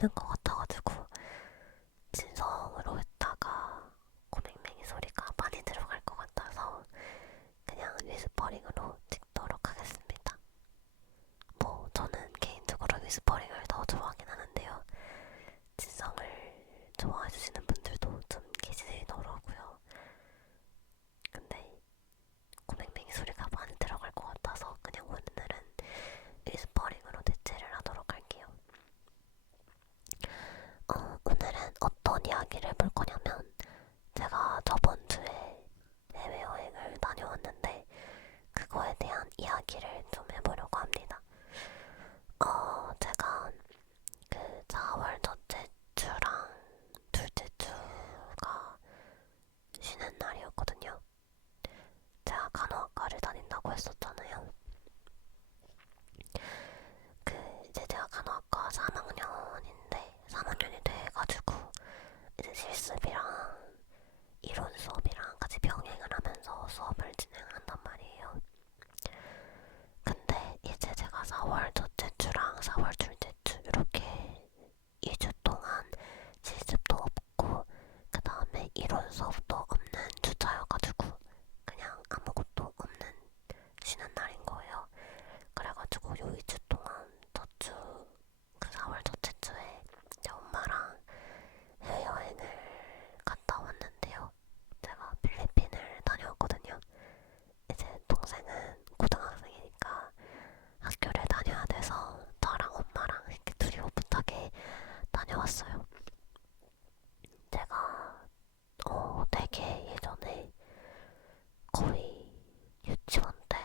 힘든 것 같아가지고 진성으로 했다가 고맹맹이 소리가 많이 들어갈 것 같아서 그냥 위스퍼링으로 찍도록 하겠습니다. 뭐 저는 개인적으로 위스퍼링을 더 좋아하긴 하는데요. 진성을 좋아해주시는 분들도 좀 계시더라고요. 근데 고맹맹이 소리가 많이 들어갈 것 같아서 그냥 오늘은 위스퍼링으로 대체를 하도록 할게요. 오늘은 어떤 이야기를 볼 거냐면 제가 저번 주에 해외여행을 다녀왔는데 그거에 대한 이야기를 좀 해보려고 합니다. 제가 그 4월 첫째 주랑 둘째 주가 쉬는 날이었거든요. 제가 간호학과를 다닌다고 했었잖아요. 그 이제 제가 간호학과 3학년이 돼가지고 이제 실습이랑 이론 수업이랑 같이 병행을 하면서 수업을 진행한단 말이에요. 근데 이제 제가 4월 첫째 주랑 4월 둘째 주 이렇게 2주 동안 실습도 없고 그 다음에 이론 수업도 없는 주차여가지고 그냥 아무것도 없는 쉬는 날인 거예요. 그래가지고 요 2주 동안 저주 그 4월 첫째 주에 제 엄마랑 해외여행을 갔다 왔는데요. 제가 필리핀을 다녀왔거든요. 이제 동생은 고등학생이니까 학교를 다녀야 돼서 저랑 엄마랑 이렇게 둘이 오붓하게 다녀왔어요. 제가 되게 예전에 거의 유치원 때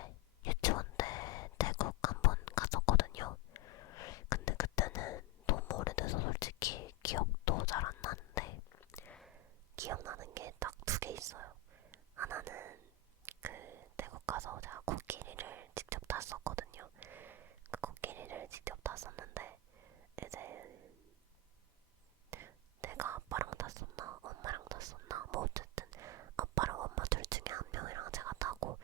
태국 한 번 갔었거든요. 근데 그때는 너무 오래돼서 솔직히 기억도 잘 안 나는데 기억나는 게 딱 두 개 있어요. 하나는 그 태국 가서 제가 코끼리를 직접 탔었거든요. 그 코끼리를 직접 탔었는데 이제 내가 아빠랑 탔었나 엄마랑 탔었나 뭐 어쨌든 아빠랑 엄마 둘 중에 한 명이랑 제가 타고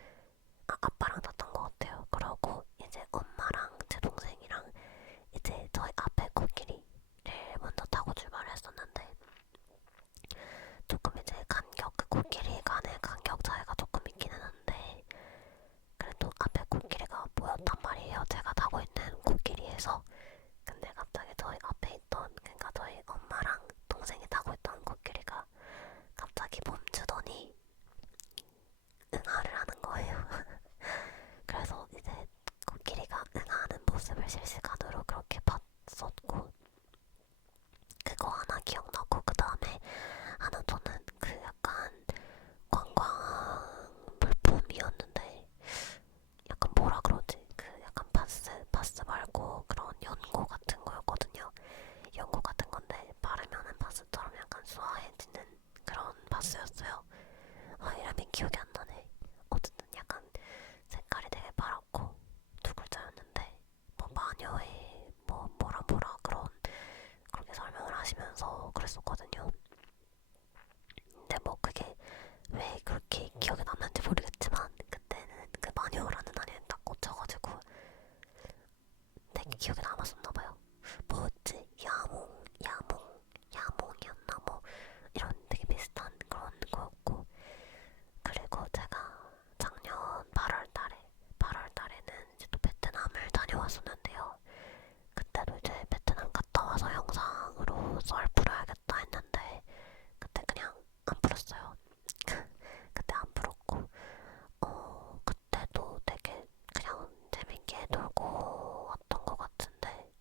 아빠랑 탔던 것 같아요. 그러고 이제 엄마랑 제 동생이랑 이제 저희 앞에 코끼리를 먼저 타고 출발을 했었는데 조금 이제 그 코끼리 간의 간격 차이가 조금 있기는 한데 그래도 앞에 코끼리가 보였단 말이에요. 제가 타고 있는 코끼리에서. 근데 갑자기 저희 앞에 있던 그러니까 저희 엄마랑 동생이 타고 있던 코끼리가 갑자기 멈추더니 응아를 하는 거예요. 그래서 이제 코끼리가 응아하는 모습을 실시간으로 그렇게 봤었고 그거 하나 기억나고 그 다음에 하나 저는 그 약간 관광 물품이었는데 약간 뭐라 그러지? 그 약간 파스 말고 그런 연고 같은 거였거든요. 연고 같은 건데 바르면은 파스처럼 약간 수화해지는 그런 파스였어요. 이름이 기억이 안 나네. 어쨌든 약간 색깔이 되게 파랗고 두 글자였는데 뭐 마녀의 뭐 뭐라 그렇게 설명을 하시면서 그랬었거든요. 근데 뭐 그게 왜 그렇게 기억에 남는지 모르겠지만 그때는 그 마녀라는 단어에 딱 꽂혀가지고 되게 기억에 남았었나봐요. 뭐였지? 야몽이었나 뭐 이런 되게 비슷한 그런 거였고 그리고 제가 작년 8월달에는 이제 또 베트남을 다녀왔었는데요. 그때도 이제 베트남 갔다 와서 영상으로 썰 풀어야겠다 했는데 그때 그냥 안 풀었어요. 그때 안 풀었고 그때도 되게 그냥 재밌게 놀고 왔던 것 같은데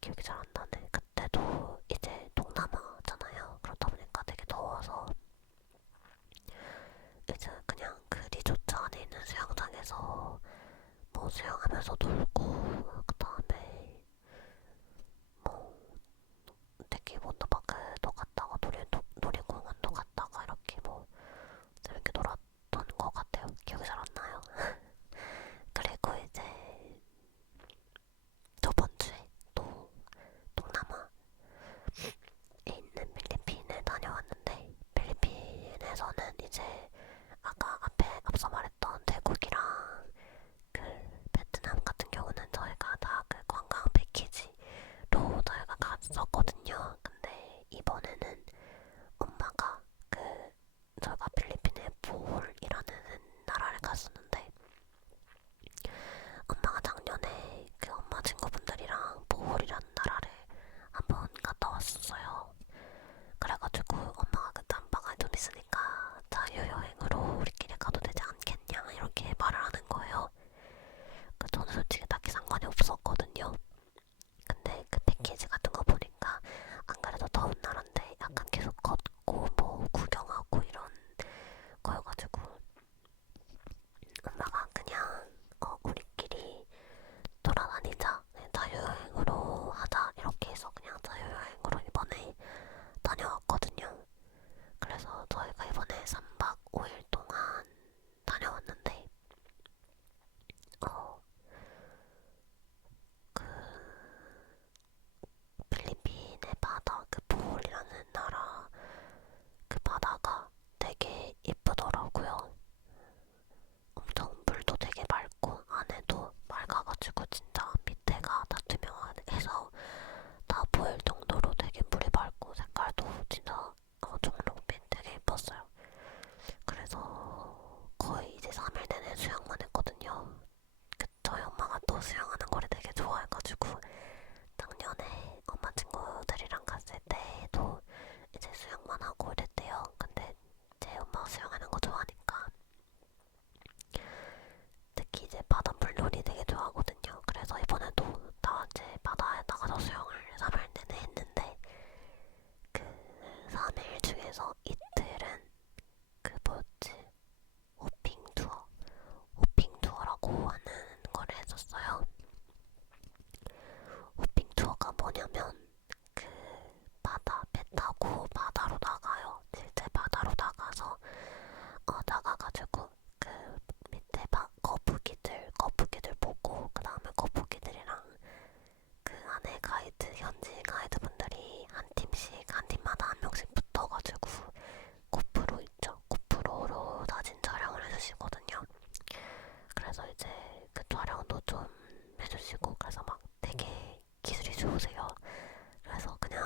기억이 잘 안 나네. 그때도 이제 동남아잖아요. 그러다 보니까 되게 더워서 이제 그냥 그 리조트 안에 있는 수영장에서 뭐 수영하면서 놀고 그 다음에 뭐 되게 워터파크도 갔다가 놀이공원도 갔다가 이렇게 뭐 재밌게 놀았던 것 같아요. 기억이 잘 안 나요. 그리고 이제 저번 주에 또 동남아에 있는 필리핀에 다녀왔는데 필리핀에서는 이제 아까 앞서 말했던 태국이랑 그 베트남 같은 경우는 저희가 다 저는 솔직히 딱히 상관이 없었거든요. 근데 그 패키지 같은 거 보니까 안 그래도 더운 나라인데 약간 계속 걷고 뭐 구경하고 이런 거여가지고 엄마가 그냥 우리끼리 돌아다니자, 네, 자유여행으로 하자 이렇게 해서 그냥 자유여행으로 이번에 다녀왔거든요. 그래서 저희가 이번에 3박 5일 동안 다녀왔는데 어, 그 필리핀의 바다, 그 보홀이라는 나라 그 바다가 되게 예쁘더라고요. 엄청 물도 되게 맑고 안에도 맑아가지고 진짜 밑에가 다 투명해서 다 보일 정도로 되게 물이 맑고 색깔도 진짜 초록빛 되게 예뻤어요. 그래서 거의 이제 3일 내내 수영만 했거든요. 저희 엄마가 또 수영하는 거를 되게 좋아해가지고 작년에 엄마 친구들이랑 갔을 때도 이제 수영만 하고 이랬대요. 근데 제 엄마가 수영하는 거 좋아하니까 특히 이제 바다 물놀이 되게 좋아하거든요. 그래서 이번에도 다 이제 바다에 나가서 수영을 3일 내내 했는데 그 3일 중에서 이틀은 그 뭐였지? 호핑 투어. 호핑 투어라고 하는 거를 했었어요. 호핑 투어가 뭐냐면 그 바다 배 타고 바다로 나가요. 실제 바다로 나가서 나가가지고 그 밑에 거북이들 보고 그 다음에 거북이들이랑 그 안에 현지 가이드분들이 한 팀씩 한 팀마다 한 명씩 붙어가지고 고프로 있죠. 고프로로 사진 촬영을 해주시거든요. 그래서 이제 그 촬영도 좀 해주시고 그래서 막 되게 기술이 좋으세요. 그래서 그냥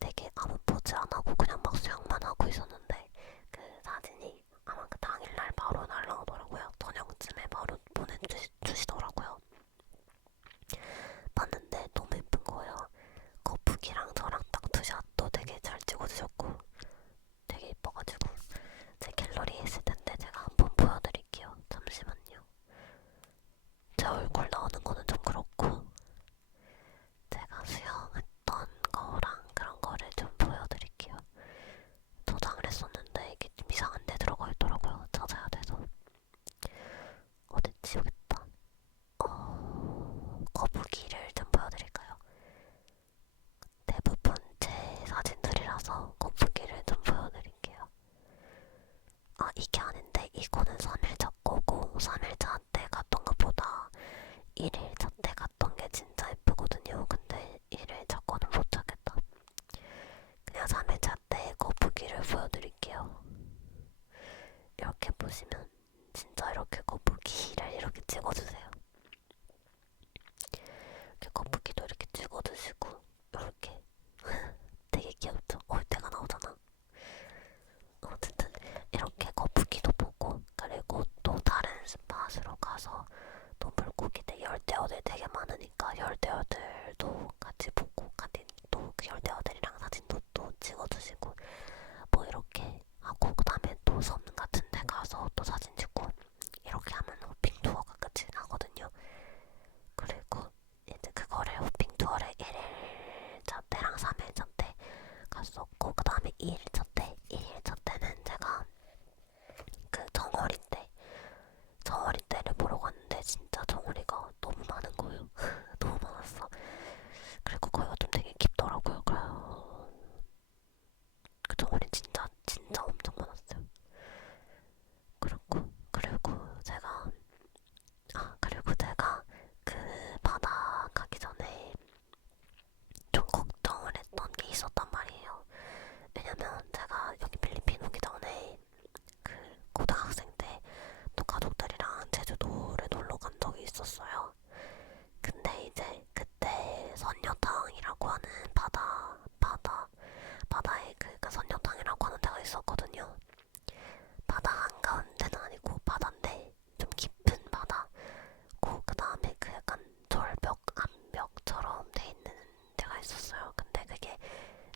되게 아무 포즈 안 하고 그냥 막 수영만 하고 있었는데 그 사진이 아마 그 당일날 바로 날라오더라고요. 저녁쯤에 바로 보내주시더라고요. 봤는데 너무 예쁜 거예요. 거북이랑 저랑 딱 투샷도 되게 잘 찍어주셨고 되게 예뻐가지고 제 갤러리에 있을 텐데 제가 한번 보여드릴게요. 잠시만요. 제 얼굴 나오는 거는 좀 그렇고 제가 수영했던 거랑 그런 거를 좀 보여드릴게요. 저장을 했었는데 이게 좀 이상한 데 들어가 있더라고요. 찾아야 돼서. 어딨지? 여기 있다. 거북이를 좀 보여드릴까요? 대부분 제 사진들이라서 거북이를 좀 보여드릴게요. 아, 이게 아닌데 이거는 3일차 거고 3일차 때 갔던 것보다 1일차 때 갔던 게 진짜 예쁘거든요. 근데 1일차 거는 못 찾겠다. 그냥 3일차 때 거북이를 보여드릴게요. 이렇게 보시면 진짜 이렇게 거북이를 이렇게 찍어주세요. 이렇게 거북이도 이렇게 찍어주시고 이렇게 되게 귀엽죠? 때가 나오잖아. 어쨌든 이렇게 거북이도 보고 그리고 또 다른 스팟으로 가서 또 물고기들 열대어들 되게 많으니까 열대어들도 같이 보고 또 그 열대어들이랑 사진도 또 찍어주시고 뭐 이렇게 하고 그 다음에 또 섬 같은 데 가서 또 사진 찍고 이렇게 하면 호핑 투어가 끝이 나거든요. 그리고 이제 그거를 호핑 투어를 1일차 때랑 3일차 때 갔었고 그 다음에 2일차 때는 제가 그 정어리 떼를 보러 갔는데 진짜 정어리가 너무 많은 거예요. 너무 많았어. 그리고 거기가 좀 되게 깊더라고요. 그래서 그 정어리 진짜 엄청 많았어요. 그리고 제가 그 바다 가기 전에 좀 걱정을 했던 게 있었단 말이에요. 왜냐면 제가 여기 필리핀 오기 전에 그 고등학생 때 또 가족들이랑 제주도를 놀러 간 적이 있었어요. 근데 이제 그때 선녀탕이라고 하는 바다에 그 선녀탕이라고 하는 데가 있었거든요. 바다 한가운데는 아니고 바다인데 좀 깊은 바다. 그 다음에 그 약간 절벽, 암벽처럼 돼 있는 데가 있었어요. 근데 그게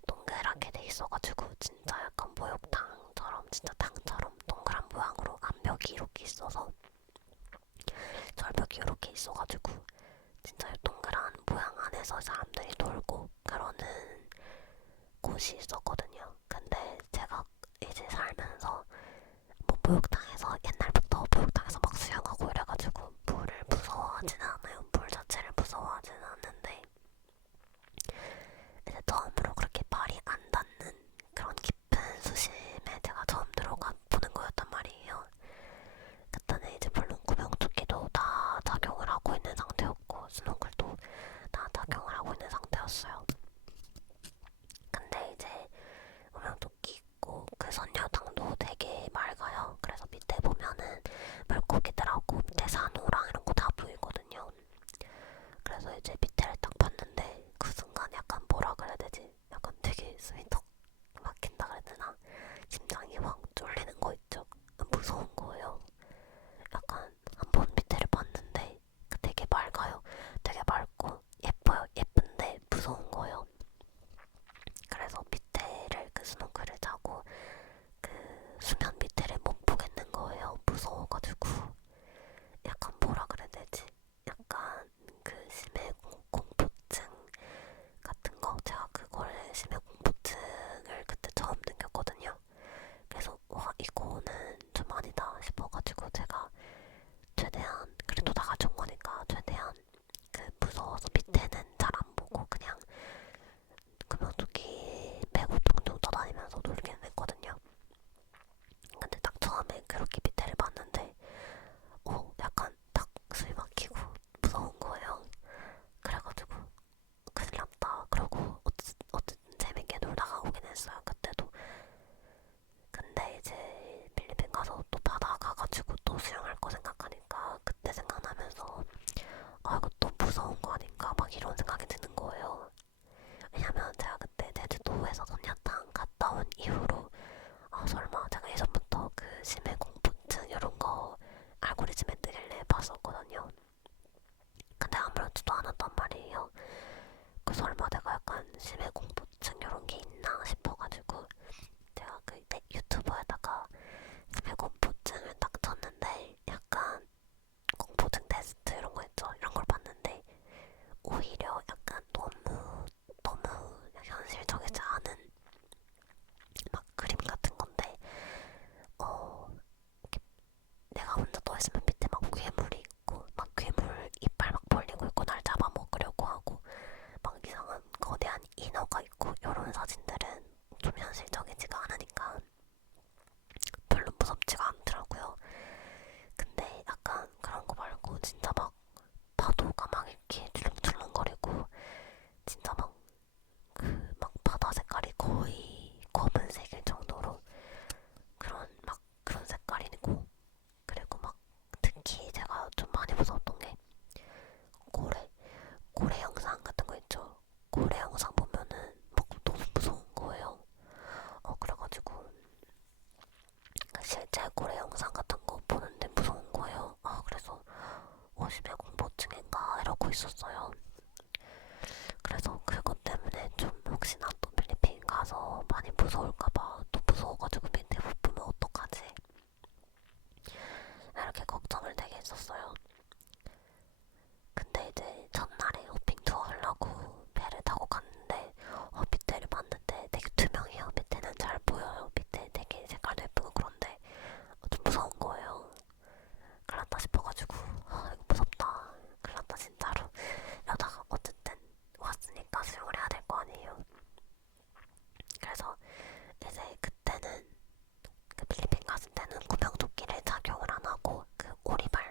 동그랗게 돼 있어가지고 진짜 약간 목욕탕처럼 진짜 탕처럼 동그란 모양으로 암벽이 이렇게 있어서 절벽이 이렇게 있어가지고 있어가지고 진짜 동그란 모양 안에서 사람들이 놀고 그러는 곳이 있었거든요. 근데 제가 이제 살면서 뭐 목욕탕에서 옛날부터 목욕탕에서 막 수영하고 이래가지고 물을 무서워하지는 않아요. 물 자체를 무서워하지는 않는데 이제 처음으로 그렇게 발이 안 닿는 그런 깊은 수심에 제가 처음 들어가 보는 거였단 말이에요. 그때는 이제 물론 구명조끼도 다 착용을 하고 있는 상태였고 스노클도 다 착용을 하고 있는 상태였어요. 근데 이제 구명조끼 있고 그 선녀탕도 되게 맑아요. 그래서 밑에 보면은 물고기들하고 밑에 산호랑 이런 거 다 보이거든요. 그래서 이제 밑에를 딱 봤는데 그 순간 약간 뭐라 그래야 되지? 약간 되게 숨이 턱 막힌다 그래야 되나? 심장이 확 쫄리는 거 있죠? 무서운 거예요. 약간 한번 밑에를 봤는데 되게 맑아요. 되게 맑고 예뻐요. 예쁜데 무서운 거예요. 그래서 밑에를 그 스노클을 차고 그 수면 밑에를 못 보겠는 거예요. 무서워가지고 약간 뭐라 그래야 되지? 약간 그 심해 공포증 같은 거 제가 그거를 심해 공포증을 그때 처음 느꼈거든요. 그래서 와 이거는 좀 아니다 싶어가지고 제가 최대한 그래도 다 가져온 거니까 최대한 그 무서워서 밑에는 잘 안 보고 그냥 금연조끼 빼고 둥둥 떠다니면서 놀기는 했거든요. 근데 딱 처음에 그렇게 밑에를 봤는데 약간 딱 숨이 막히고 무서운 거예요. 그래가지고 큰일 났다. 그러고 어쨌든 재밌게 놀다가 오긴 했어요. 그때도. 근데 이제 필리핀 가서 또 바다 가가지고 또 수영할 거 생각하니까 그때 생각나면서 아 이거 또 무서운 거 아닌가 막 이런 생각이 드는 거예요. 왜냐면 제가 그때 제주도에서 선녀탕 갔다 온 이후로 설마 제가 예전부터 그 심해 공포증 이런 거 알고리즘에 뜨길래 봤었거든요. 근데 아무렇지도 않았단 말이에요. 그 설마 내가 약간 심해 공포증 이런 게 있나 싶어가지고 제가 그때 유튜브에다가 심해 공포증을 딱 쳤는데 약간 공포증 테스트 이런 거 있죠. 이런 걸 봤는데 오히려 약간 너무 현실적이지 않은 막 그림 같은 건데 이렇게 내가 혼자 떠있으면 밑에 막 괴물이 있고 막 괴물 이빨 막 벌리고 있고 날 잡아먹으려고 하고 막 이상한 거대한 인어가 있고 이런 사진들은 좀 현실적이지가 않으니까 별로 무섭지가 않더라고요. 근데 약간 그런 거 말고 진짜 막 파도가 막 이렇게 출렁출렁거리고 진짜 막 바다 색깔이 거의 검은색일 정도로 그런 색깔이고 그리고 막 특히 제가 좀 많이 무서웠던 게 고래 고래 영상 같은 거 있죠. 고래 영상 보면은 막 너무 무서운 거예요. 그래가지고 실제 고래 영상 같은 거 보는데 무서운 거예요. 그래서 심해 공포증인가 이러고 있었어요. 그래서 그것 때문에 좀 혹시나 또 필리핀 가서 많이 무서울까봐 또 무서워가지고 밑에 못 보면 어떡하지? 이렇게 걱정을 되게 했었어요. 근데 이제 첫날에 호핑 투어 하려고 배를 타고 갔는데 밑에를 봤는데 되게 투명해요. 밑에는 잘 보여요. 밑에 되게 색깔도 예쁘고 그런데 좀 무서운 거예요. 큰일 났다 싶어가지고 이거 무섭다. 큰일 났다 진짜로. 이러다가 어쨌든 왔으니까 수영을 해야 될 거 아니에요. 그래서 이제 그때는 그 필리핀 갔을 때는 구명조끼를 착용을 안 하고 그 오리발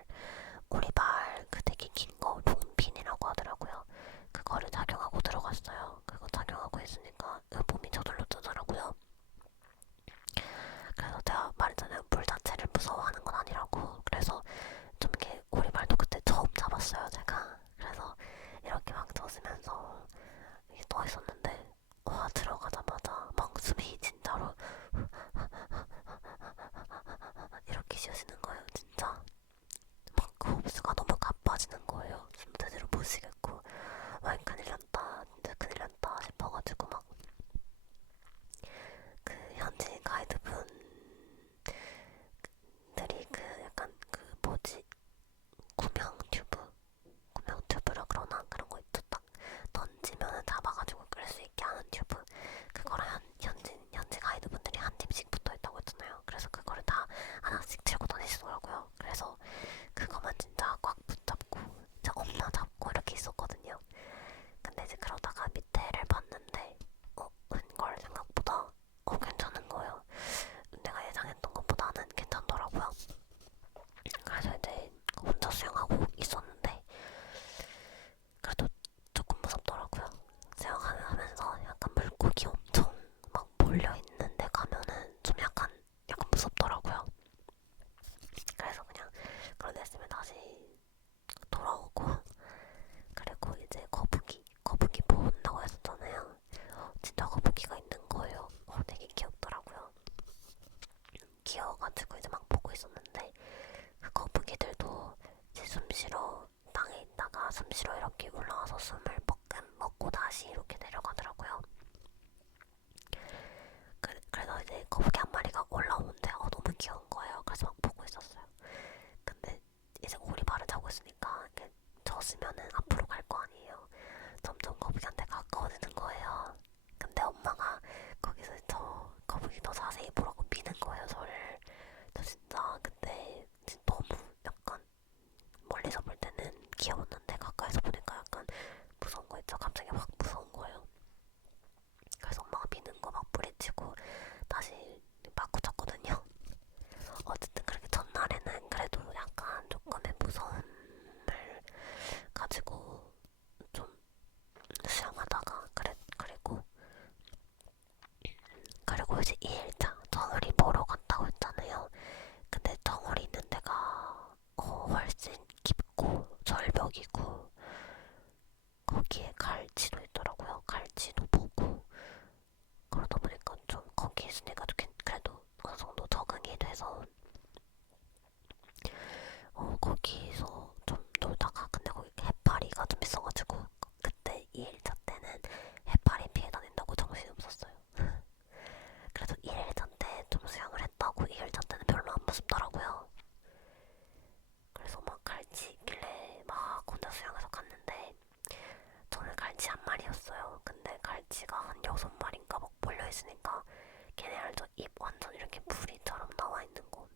그 되게 긴 거 롱핀이라고 하더라고요. 그거를 착용하고 들어갔어요. 그거 착용하고 있으니까 몸이 저절로 뜨더라고요. 그래서 제가 말했잖아요. 물 자체를 무서워하는 건 아니라고. 그래서 좀 이렇게 오리발도 그때 처음 잡았어요, 제가. 그래서 이렇게 막 젖으면서 이렇게 떠 있었는데 와 들어가자마자 막 숨이 진짜로 이렇게 쉬어지는 거예요, 진짜. 막 그 흡수가 너무 가빠지는 거예요. 숨 제대로 못 쉬겠고 와 큰일 났다, 진짜 큰일 났다 싶어가지고 막 그 현지 가이드분들이 그 약간 그 뭐지 구명 튜브 숨 쉬러 이렇게 올라와서 숨을 뻐끔 먹고 다시 이렇게 내려가더라고요. 그래서 이제 거북이 한 마리가 올라오는데 너무 귀여운 거예요. 그래서 막 보고 있었어요. 근데 이제 오리발을 자고 있으니까 이렇게 젖으면은 앞으로 갈 거 아니에요. 점점 거북이한테 가까워지는 거예요. 근데 엄마가 거기서 저 거북이 더 자세히 보라고 미는 거예요, 저를. 저 진짜 그때 진짜 너무 약간 멀리서 볼 때는 귀여웠는데 가까이서 보니까 약간 무서운 거 있죠? 갑자기 확 무서운 거예요. 그래서 엄마가 미는 거 막 뿌리치고 다시 맞고 쳤거든요. 어쨌든 그렇게 첫날에는 그래도 약간 조금의 무서움을 가지고 좀 수영하다가 그리고 이제 2일차 덩어리 보러 갔다고 했잖아요. 근데 덩어리 있는 데가 훨씬 깊고 절벽이고 거기에 갈치도 있더라고요. 갈치도 보고 그러다 보니까 좀 거기 있으니까 그래도 어느 정도 적응이 돼서 거기서 좀 놀다가 근데 거기 해파리가 좀 있어가지고 그때 2일차 때는 해파리 피해 다닌다고 정신이 없었어요. 그래도 1일차 때 좀 수영을 했다고 2일차 때는 별로 안 무섭더라고요. 그래서 막 갈치 있길래 막 혼자 수영해서 갔는데 저는 갈치 한 마리였어요. 근데 갈치가 한 6마리인가 막 몰려있으니까 걔네 알죠? 입 완전 이렇게 부리처럼 나와있는 거.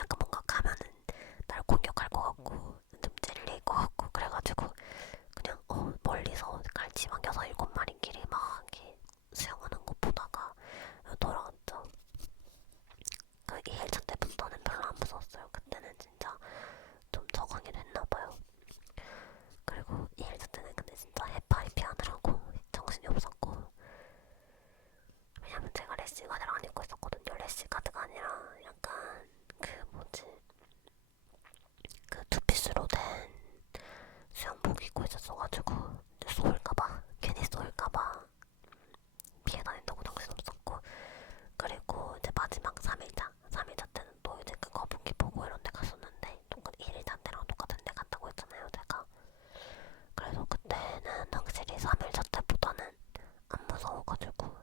약간 뭔가 가면은 날 공격할 것 같고 좀 찔릴 것 같고 그래가지고 그냥 멀리서 갈치 막 6, 7마리끼리 막 이렇게 수영하는 거 보다가 돌아왔죠. 그 2일차 때부터는 별로 안 무서웠어요. 그때는 진짜 좀 적응이 됐나봐요. 그리고 2일차 때는 근데 진짜 해파리 피하느라고 정신이 없었고 왜냐면 제가 래시가드를 안 입고 있었거든요. 래시가드가 아니라 약간 그 뭐지 그 투피스로 된 수영복 입고 있었어가지고 쏘일까봐 괜히 쏘일까봐 피해 다닌다고 정신없었고 그리고 이제 마지막 3일차 때는 또 이제 그 거북이 보고 이런 데 갔었는데 1일차 때랑 똑같은 데 갔다고 했잖아요 제가. 그래서 그때는 확실히 3일차 때보다는 안 무서워가지고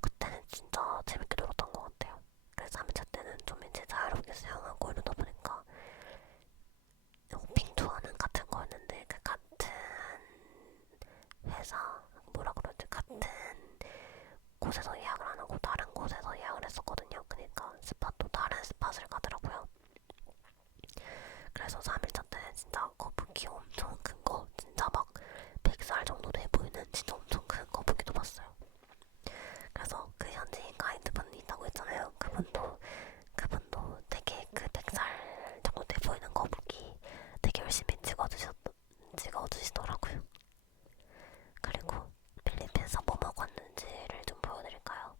그때는 진짜 재밌게 놀았던 것 같아요. 그래서 3일차 때는 좀 이제 자유롭게 수영하고 이러다 보니까 호핑 투어는 같은 거였는데 그 같은 회사 뭐라 그러지 같은 곳에서 예약을 안 하고 다른 곳에서 예약을 했었거든요. 그러니까 스팟도 다른 스팟을 가더라고요. 그래서 3일차 때는 진짜 거북이 엄청 큰 거 진짜 막 100살 정도 돼 보이는 진짜 엄청 큰 거북이도 봤어요. 그래서 그 현지인 가이드분이 있다고 했잖아요. 그분도 되게 그 100살 정도 돼 보이는 거북이 되게 열심히 찍어주시더라고요. 그리고 필리핀에서 뭐 먹었는지를 좀 보여드릴까요?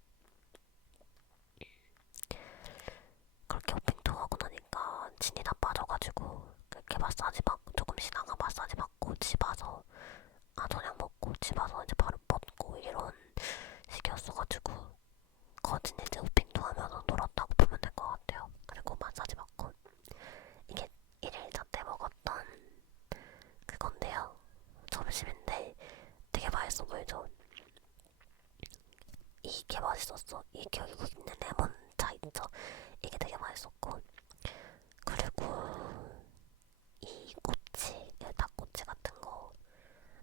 그렇게 호핑 투어하고 나니까 진이 다 빠져가지고 그렇게 조금 쉬다가 마사지 받고 집 와서 저녁 먹고 집 와서 이제 바로 뻗고 이런 식이었어가지고 거진 이제 호핑 투어하면서 놀았다고 보면 될 것 같아요. 그리고 마사지 받고 이게 1일차 때 먹었던 그건데요. 점심인데 되게 맛있어 보이죠? 이게 맛있었어. 이 여기 있는 레몬차 있죠? 이게 되게 맛있었고 그리고 이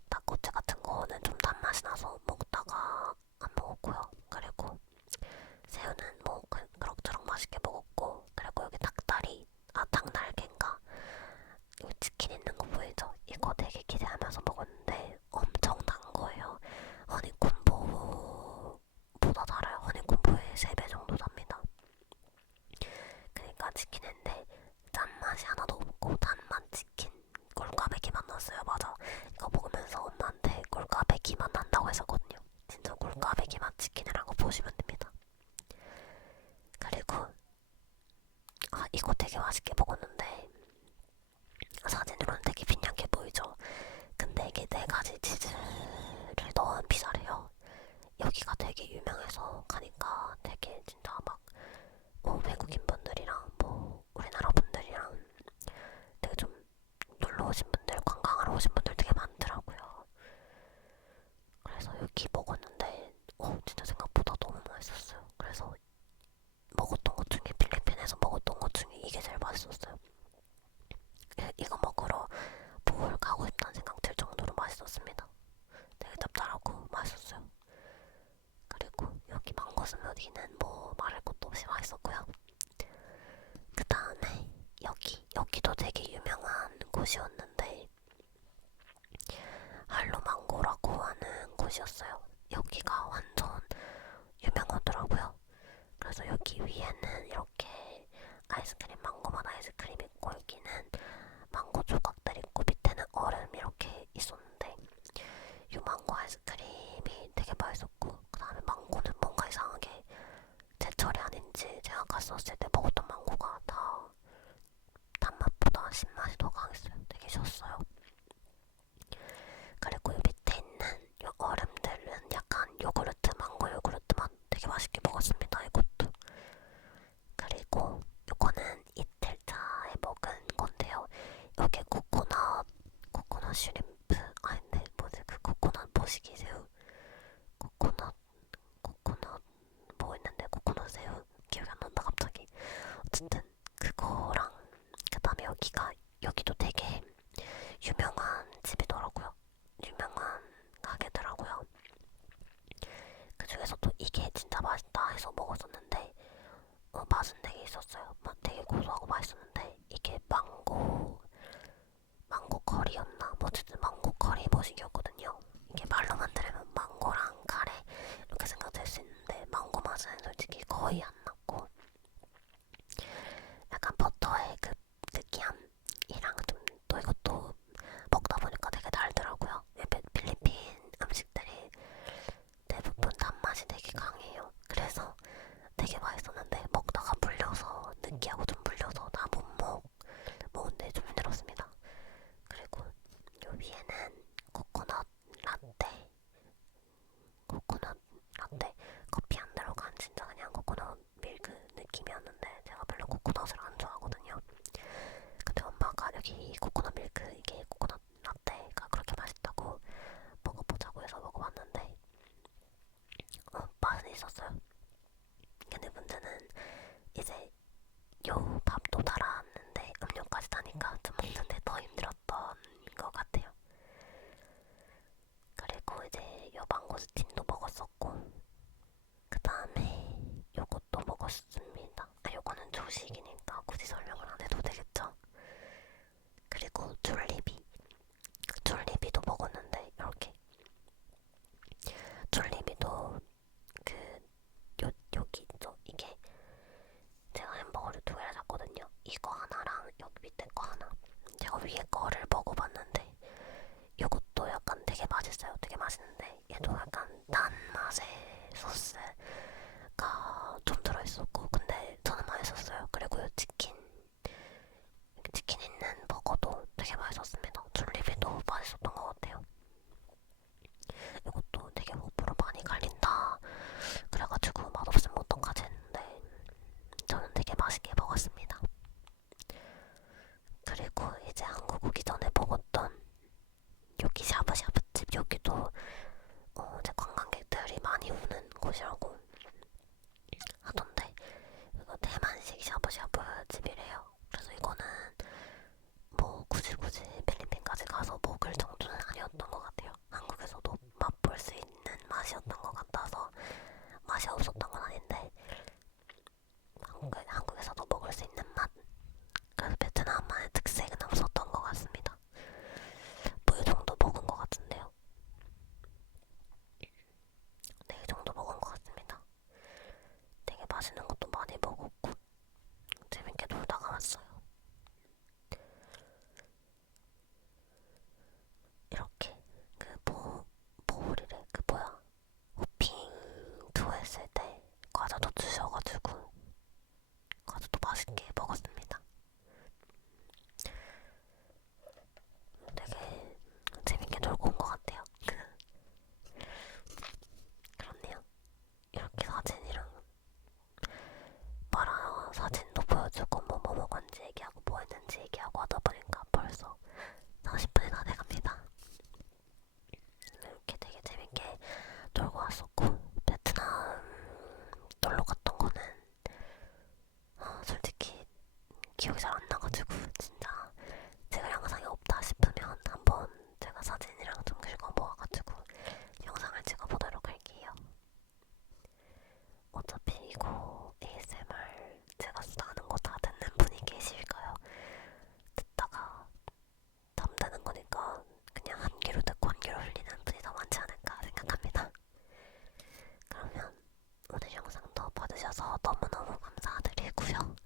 닭꼬치 같은 거는 좀 단맛이 나서 먹다가 안 먹었고요. 그리고 새우는 뭐 그럭저럭 맛있게 먹었고 그리고 여기 닭날개인가? 여기 치킨 있는 거 보이죠? 이거 되게 기대하면서 먹었는데 엄청 단 거예요. 허니콤보보다 달아요. 허니콤보의 3배 정도 답니다. 그러니까 치킨인데 짠맛이 하나도 없고 단맛 치킨 꿀꽈배기 맛 났어요. 맞아. 이거 먹으면서 엄마한테 꿀꽈배기 맛 난다고 했었거든요. 진짜 꿀꽈배기 맛 치킨이라고 보시면 됩니다. 그리고 이거 되게 맛있게 먹었는데 사진으로는 되게 빈약해 보이죠? 근데 이게 4가지 치즈를 넣은 피자래요. 여기가 되게 유명해서 가니까 되게 진짜 막 외국인 분들이랑 뭐 우리나라 분들이랑 되게 좀 여기는 뭐 말할 것도 없이 맛있었고요. 그 다음에 여기도 되게 유명한 곳이었는데 할로망고라고 하는 곳이었어요. 여기가 완전 유명하더라고요. 그래서 여기 위에는 이렇게 아이스크림, 망고맛 아이스크림 있고 여기는 망고 조각들 있고 밑에는 얼음 이렇게 있었는데 이 망고 아이스크림이 되게 맛있었고 그 다음에 망고는 뭔가 이상하게 제철이 아닌지 제가 갔었을 때 먹었던 망고가 다 단맛보다 신맛이 더 강했어요. 되게 셨어요. 그리고 이 밑에 있는 이 얼음들은 약간 요구르트, 망고 요구르트 맛 되게 맛있게 먹었습니다. 이것도. 그리고 이거는 이틀차에 먹은 건데요. 여기 코코넛 슈림프 아닌데 뭐지 그 코코넛 모시기 새우 코코넛 뭐 있는데 코코넛 새우 기억이 안 난다 갑자기. 어쨌든 그거랑 그 다음에 여기도 되게 유명한 집이더라고요. 유명한 가게더라고요. 그 중에서도 이게 진짜 맛있다 해서 먹었었는데 맛은 되게 있었어요. 맛 되게 고소하고 맛있었는데 이게 망고 커리였나? 뭐 어쨌든 망고 커리 머시기였거든요. 이게 말로만 들으면 망고랑 카레 이렇게 생각될 수 있는데 망고 맛은 솔직히 거의 안 났고 약간 버터의 그 느끼함이랑 좀 또 이것도 먹다 보니까 되게 달더라고요. 필리핀 음식들이 대부분 단맛이 되게 강해요. 그래서 되게 맛있었는데 먹다가 물려서 느끼하고 좀 물려서 다 못 먹는데 좀 힘들었습니다. 그리고 요 위에는 코코넛 라떼 커피 안 들어간 진짜 그냥 코코넛 밀크 느낌이었는데 제가 별로 코코넛을 안 좋아하거든요. 근데 엄마가 여기 코코넛 밀크 이게 코코넛 라떼가 그렇게 맛있다고 먹어보자고 해서 먹어봤는데 맛은 있었어요. 근데 문제는 이제 요 밥도 달았는데 음료까지 타니까 좀 먹는데 더 힘들었던 것 같아요. 그리고 이제 요 망고스틴도 먹었었고 그 다음에 요것도 먹었습니다. 요거는 조식이니까 굳이 설명을 안 해도 되겠죠? 그리고 줄리비도 먹었는데 이렇게 줄리비도 그 여기 있죠? 이게 제가 햄버거를 두 개를 샀거든요. 이거 하나랑 여기 밑에 거 하나. 제가 위에 거를 먹어봤는데 이것도 약간 되게 맛있어요. 되게 맛있는데 얘도 약간 단맛의 소스가 좀 들어있었고 근데 저는 맛있었어요. 그리고 이 치킨 해주셔서 너무너무 감사드리고요.